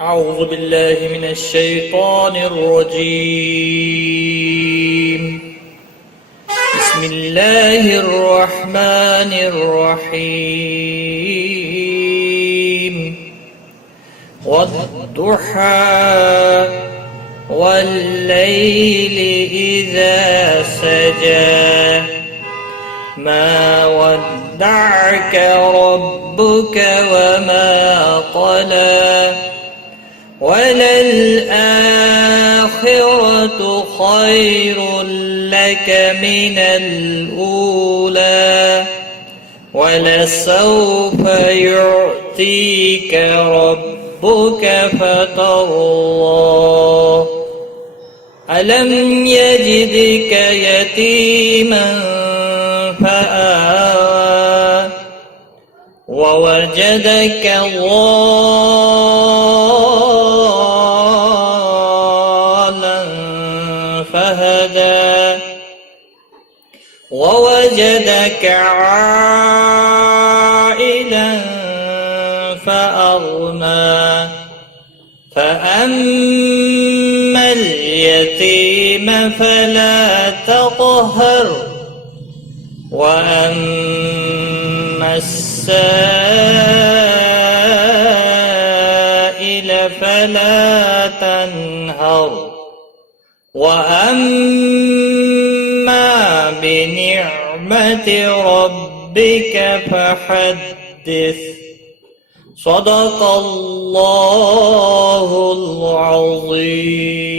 أعوذ بالله من الشيطان الرجيم. بسم الله الرحمن الرحيم. والضحى والليل إذا سجى ما ودعك ربك وما قلى وللآخرة خير لك من الأولى ولسوف يعطيك ربك فترضى ألم يجدك يتيما فآوى ووجدك ضالا فهدى ووجدك عائلا فأغنى فأما اليتيم فلا تقهر وأما السائل فلا تنهر وأما بنعمة ربك فحدث. صدق الله العظيم.